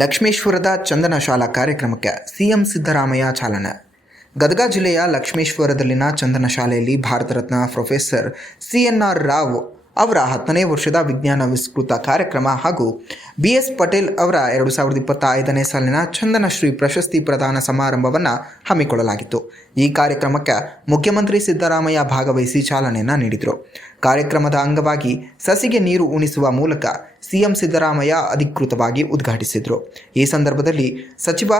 ಲಕ್ಷ್ಮೇಶ್ವರದ ಚಂದನ ಶಾಲಾ ಕಾರ್ಯಕ್ರಮಕ್ಕೆ ಸಿಎಂ ಸಿದ್ದರಾಮಯ್ಯ ಚಾಲನೆ. ಗದಗ ಜಿಲ್ಲೆಯ ಲಕ್ಷ್ಮೇಶ್ವರದಲ್ಲಿನ ಚಂದನ ಶಾಲೆಯಲ್ಲಿ ಭಾರತ ರತ್ನ ಪ್ರೊಫೆಸರ್ CNR ರಾವ್ ಅವರ 10ನೇ ವರ್ಷದ ವಿಜ್ಞಾನ ವಿಸ್ತೃತ ಕಾರ್ಯಕ್ರಮ ಹಾಗೂ BS ಪಟೇಲ್ ಅವರ 2025ನೇ ಸಾಲಿನ ಚಂದನ ಶ್ರೀ ಪ್ರಶಸ್ತಿ ಪ್ರದಾನ ಸಮಾರಂಭವನ್ನು ಹಮ್ಮಿಕೊಳ್ಳಲಾಗಿತ್ತು. ಈ ಕಾರ್ಯಕ್ರಮಕ್ಕೆ ಮುಖ್ಯಮಂತ್ರಿ ಸಿದ್ದರಾಮಯ್ಯ ಭಾಗವಹಿಸಿ ಚಾಲನೆಯನ್ನು ನೀಡಿದರು. ಕಾರ್ಯಕ್ರಮದ ಅಂಗವಾಗಿ ಸಸಿಗೆ ನೀರು ಉಣಿಸುವ ಮೂಲಕ ಸಿಎಂ ಸಿದ್ದರಾಮಯ್ಯ ಅಧಿಕೃತವಾಗಿ ಉದ್ಘಾಟಿಸಿದರು. ಈ ಸಂದರ್ಭದಲ್ಲಿ ಸಚಿವ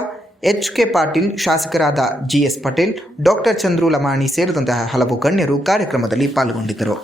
HK ಪಾಟೀಲ್, ಶಾಸಕರಾದ GS ಪಟೇಲ್, ಡಾಕ್ಟರ್ ಚಂದ್ರು ಲಮಾಣಿ ಸೇರಿದಂತಹ ಹಲವು ಗಣ್ಯರು ಕಾರ್ಯಕ್ರಮದಲ್ಲಿ ಪಾಲ್ಗೊಂಡಿದ್ದರು.